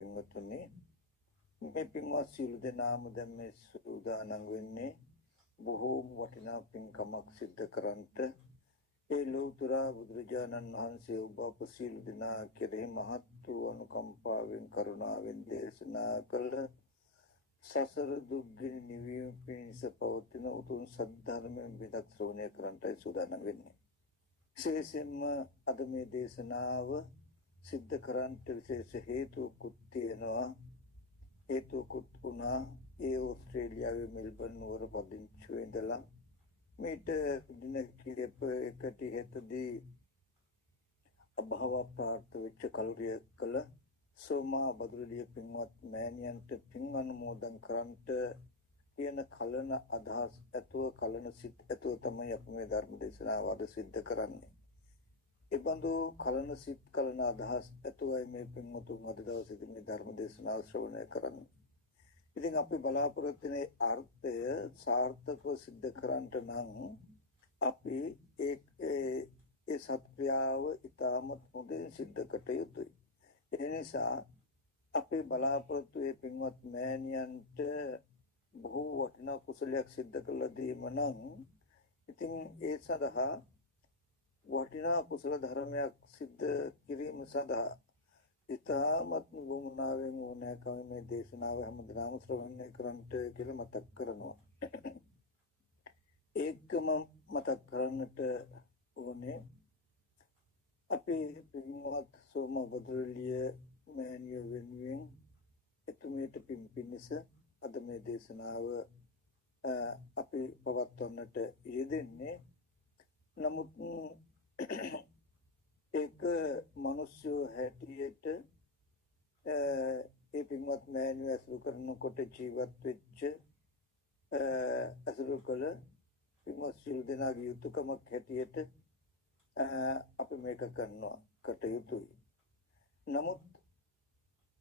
පින්වත්නි මේ පින්වත් සියලු දෙනාම දැන් මේ සූදානම් වෙන්නේ බොහෝම වටිනා පින්කමක් සිද්ධ කරන්නට ඒ ලෝතර බුදුරජාණන් වහන්සේ ඔබ අප සියලු දෙනා කෙරෙහි මහත් වූ අනුකම්පාවෙන් කරුණාවෙන් දේශනා කළ සසර දුක්ගිනි නිවීම පිණිස පවතින උතුම් සද්ධර්මයෙන් විදක් ශ්‍රවණය කරන්නටයි සූදානම් වෙන්නේ. විශේෂයෙන්ම අද මේ දේශනාව සිද්ධ කරන්නට විශේෂ හේතුකුත් තියෙනවා. හේතුකුත් වුණා ඒ ඕස්ට්‍රේලියාවේ මෙල්බන් නුවර පදිංචි වෙඳලා මේට දින කිහිප එකට හෙතදී අභාව ප්‍රාර්ථ වෙච්ච කලුරිය කළ සෝමා බදුලිය පින්වත් මෑණියන්ට පින් අනුමෝදන් කරන්නට කියන කලන අදහස් ඇතුව කලන සිත් ඇතුව තමයි අපි මේ ධර්ම දේශනාව අද සිද්ධ කරන්නේ. ඒ බඳු කලන සිත් කලන අදහස් ඇතුවයි මේ පින්වතුන් අද දවසේදී මේ ධර්ම දේශනාව ශ්‍රවණය කරන්නේ. ඉතින් අපි බලාපොරොත්තු වෙන අර්ථය සාර්ථකව සිද්ධ කරන්නට නම් අපි ඒ සත්‍යාව ඊටමත් හොඳින් සිද්ධ කට යුතුයි. ඒ නිසා අපේ බලාපොරොත්තු මේ පින්වත් මෑණියන්ට බොහෝ වටිනා කුසලයක් සිද්ධ කළ දීම නම් ඉතින් ඒ සඳහා වටිනා කුසල ධර්මයක් සිද්ධ කිරීම සඳහා ඊටමත් වුණාවෙන් ඕනෑකම මේ දේශනාව හැමදාම ශ්‍රවණය කරන්නට කියලා මතක් කරනවා. ඒකම මතක් කරන්නට ඕනේ අපේ පින්වත් සෝම බදුලිය මෑණියෝ වෙනුවෙන් එතුමියට පින් පිණිස අද මේ දේශනාව අපි පවත්වන්නට යෙදෙන්නේ. නමුත් ඒක මිනිස්සු හැටියට ඒ පින්වත් මෑණියෝ අසුරු කරනකොට ජීවත් වෙච්ච අසුරු කළ පින්වත් සිල් දෙනාගේ යුතුයකමක් හැටියට අපි මේක කරනවා කටයුතුයි. නමුත්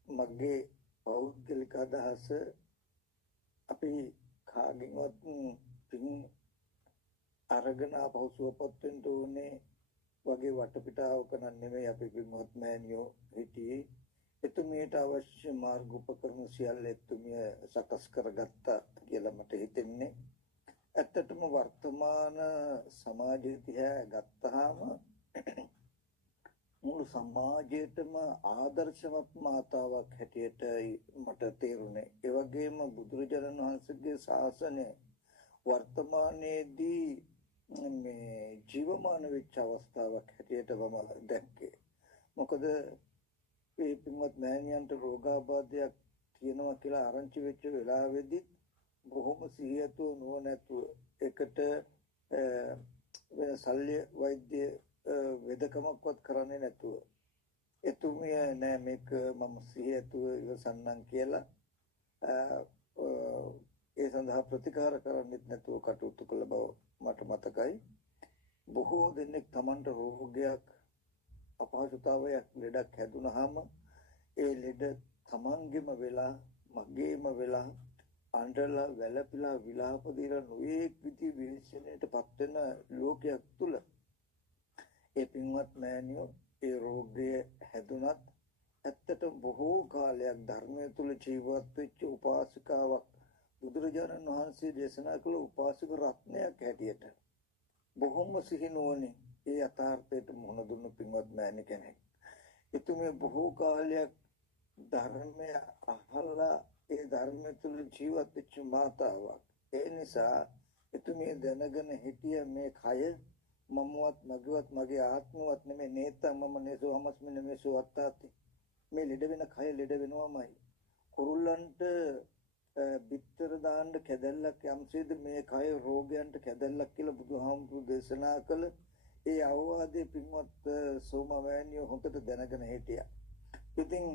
මගේ පෞද්ගලික අදහස අපි කාගෙන්වත් පින් අරගෙන අපහසුවපත් වෙන්න ඕනේ වගේ වටපිටාවක නෙමෙයි අපි පින්වත් මෑණියෝ හිටියේ. එතුමියට අවශ්‍ය මාර්ග උපකරණ සියල්ල එතුමිය සකස් කරගත්තා කියලා මට හිතෙන්නේ. ඇත්තටම වර්තමාන සමාජය දිහා ගත්තාම මුළු සමාජයේටම ආදර්ශවත් මාතාවක් හැටියට මට තේරුණේ. ඒ වගේම බුදුරජාණන් වහන්සේගේ ශාසනය වර්තමානයේදී මේ ජීවමාන වෙච්ච අවස්ථාවක් හැටියට මම දැක්කේ. මොකද මේ පින්වත් මෑණියන්ට රෝගාබාධයක් තියෙනවා කියලා ආරංචි වෙච්ච වෙලාවේදී බොහොම සිහියතුව නුවණැතුව එකට වෙන ශල්‍ය වෛද්‍ය වෙදකමක්වත් කරන්නේ නැතුව එතුමිය නෑ මේක මම සිහියතුව ඉවසන්නම් කියලා ඒ සඳහා ප්‍රතිකාර කරන්නෙත් නැතුව කටයුතු කළ බව මට මතකයි. බොහෝ දෙනෙක් Tamanට රෝගයක් අපහසුතාවයක් ලෙඩක් හැදුනහම ඒ ලෙඩ Tamanගෙම වෙලා මගේම වෙලා අඬලා වැළපිලා විලාප දීලා නොයේක් විදි විශ්ෂණයටපත් වෙන ලෝකයක් තුල ඒ පින්වත් මෑණියෝ ඒ රෝගය හැදුනත් ඇත්තටම බොහෝ කාලයක් ධර්මයේ තුල ජීවත් වෙච්ච උපාසිකාවක් බුදුරජාණන් වහන්සේ දේශනා කළ උපාසක රත්නයක් හැටියට බොහොම සිහිනුවණින් ඒ යථාර්ථයට මුහුණ දුන්න පින්වත් මෑණි කෙනෙක්. එතුමිය බොහෝ කාලයක් ධර්මය අහලා ඒ ධර්මය තුල ජීවත් වෙච්ච මාතාවක්. ඒ නිසා එතුමිය දැනගෙන හිටිය මේ කය මමවත් මගේවත් මගේ ආත්මවත් නෙමෙයි නේතම් මම නේසෝ හමස්මින මේසෝ අත්තාති. මේ ලෙඩ වෙන කය ලෙඩ වෙනවමයි. කුරුල්ලන්ට බිත්තර දාන්න කැදල්ලක් යම්සේද මේ කය රෝගයන්ට කැදල්ලක් කියලා බුදුහාමුදුරු දේශනා කළ ඒ අවවාදයේ පින්වත් සෝමවැණියෝ හොඳට දැනගෙන හිටියා. ඉතින්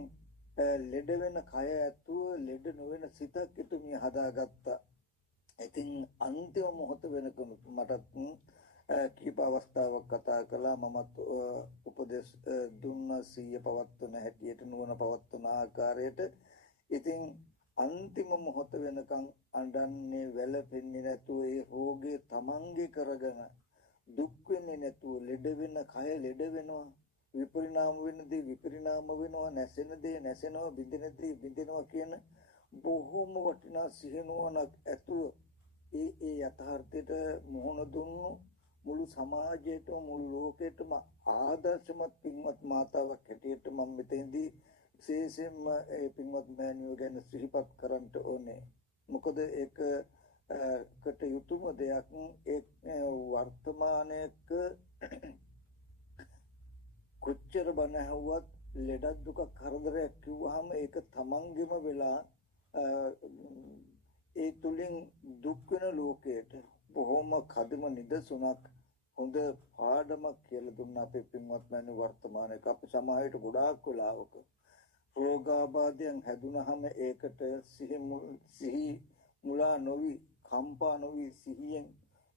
ලෙඩ වෙන කය ඇතුව ලෙඩ නොවන සිතක් එතුමිය හදාගත්තා. ඉතින් අන්තිම මොහොත වෙනකම් මටත් කීප අවස්ථාවක් කතා කළා. මමත් උපදේශ දුන්න සිය පවත්වන හැටියට නුවණ පවත්වන ආකාරයට. ඉතින් අන්තිම මොහොත වෙනකන් අඬන්නේ වැළපෙන්නේ නැතුව ඒ රෝගේ තමන්ගේ කරගෙන දුක් වෙන්නේ නැතුව ලෙඩ වෙන කය ලෙඩ වෙනවා විපරිණාම වෙන දේ විපරිණාම වෙනවා, නැසෙන දේ නැසෙනවා, බිඳෙන දේ බිඳෙනවා කියන බොහෝම වටිනා සිහිනුවණක් ඇතුව ඒ යථාර්ථයට මුහුණ දුන්නු මුළු සමාජයටම මුළු ලෝකෙටම ආදර්ශමත් පින්වත් මාතාවක් හැටියට මම මෙතෙන්දී විශේෂයෙන්ම ඒ පින්වත් මෑණියෝ ගැන සිහිපත් කරන්න ඕනේ. මොකද ඒක කට යුතුම දෙයක්. වර්තමානයක කොච්චර බණ ඇහුවත් ලෙඩක් දුකක් කරදරයක් කිව්වහම ඒක තමන්ගෙම වෙලා ඒ තුලින් දුක් වෙන ලෝකයට බොහොම කදිම නිදසුනක් හොඳ පාඩමක් කියලා දුන්න අපේ පින්වත් මෑණියෝ වර්තමානයේක. අපි සමාජයට ගොඩාක් වෙලාවක රෝගාබාධයන් හැදුනහම ඒකට සිහි මුලා නොවි කම්පා නොවි සිහියෙන්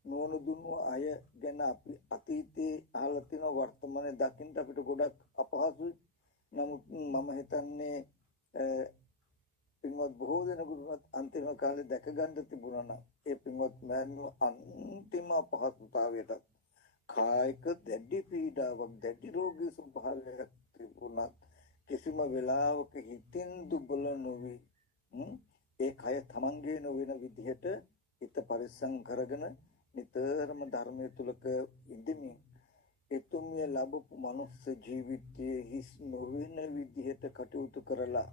නොනුදුණු අය ගැන අපි අතීතයේ අහලා තියෙන වර්තමානයේ දකින්න අපිට ගොඩක් අපහසුයි. නමුත් මම හිතන්නේ පින්වත් බොහෝ දෙනෙකුට අන්තිම කාලේ දැක ගන්න තිබුණා නම් ඒ පින්වත් මෑණියෝ අන්තිම අපහසුතාවයට කායික දැඩි පීඩාවක් දැඩි රෝගී ස්වභාවයක් තිබුණත් කිසිම වෙලාවක හිතින් දුබල නොවි ඒ කය තමන්ගේ නොවන විදිහට හිත පරිස්සම් කරගෙන නිතරම ධර්මයේ තුලක ඉඳමින් එතුමිය ලැබපු මනුස්ස ජීවිතයේ හිස් නොවන විදිහට කටයුතු කරලා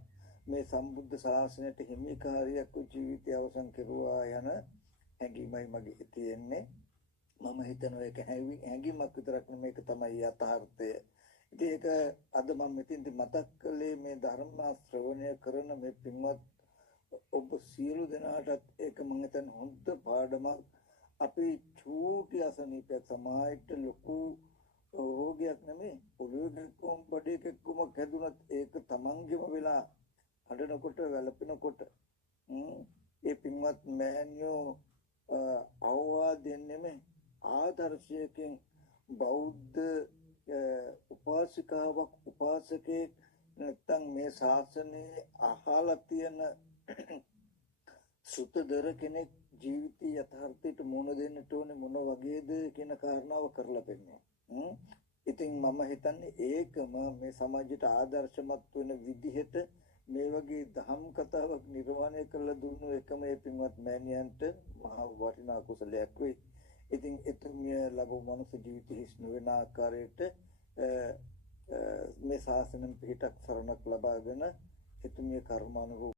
මේ සම්බුද්ධ ශාසනයට හිමිකාරියක් ජීවිතය අවසන් කෙරුවා යන හැඟීමයි මගේ තියෙන්නේ. මම හිතනවා ඒක හැඟීමක් විතරක් නෙමෙයි මේක තමයි යථාර්ථය. ඉතින් ඒක අද මම මෙතෙන්දි මතක් කළේ මේ ධර්ම ශ්‍රවණය කරන මේ පින්වත් ඔබ සියලු දෙනාටත් ඒක මම හිතන හොඳ පාඩමක්. අපි චූටි අසනීපයක් සමාජයට ලොකු රෝගයක් නෙමෙයි පොළොවේ කොම් බඩේකම හැදුනත් ඒක තමන්ගෙම වෙලා හඬනකොට වැළපෙනකොට ඒ පින්වත් මෑණියෝ අවවාදයෙන් නෙමෙයි ආදර්ශයකින් බෞද්ධ උපාසිකාවක් උපාසකෙක් නැත්තම් මේ ශාසනයේ අහලා තියෙන සුතදර කෙනෙක් ජීවිතය යථාර්ථයට මුහුණ දෙන්නට ඕනේ මොන වගේද කියන කාරණාව කරලා පෙන්නනවා. ඉතින් මම හිතන්නේ ඒකම මේ සමාජයට ආදර්ශමත් වෙන විදිහට මේ වගේ දහම් කතාවක් නිර්මාණය කරලා දුන්නු එකම මේ පින්වත් මෑණියන්ට මහා වටිනා කුසලයක් වෙයි. ඉතින් එතුමිය ලැබු මනුෂ්‍ය ජීවිත හිස් නොවන ආකාරයට මේ ශාසනයෙන් පිටක් සරණක් ලබාගෙන එතුමිය කර්මානුරූප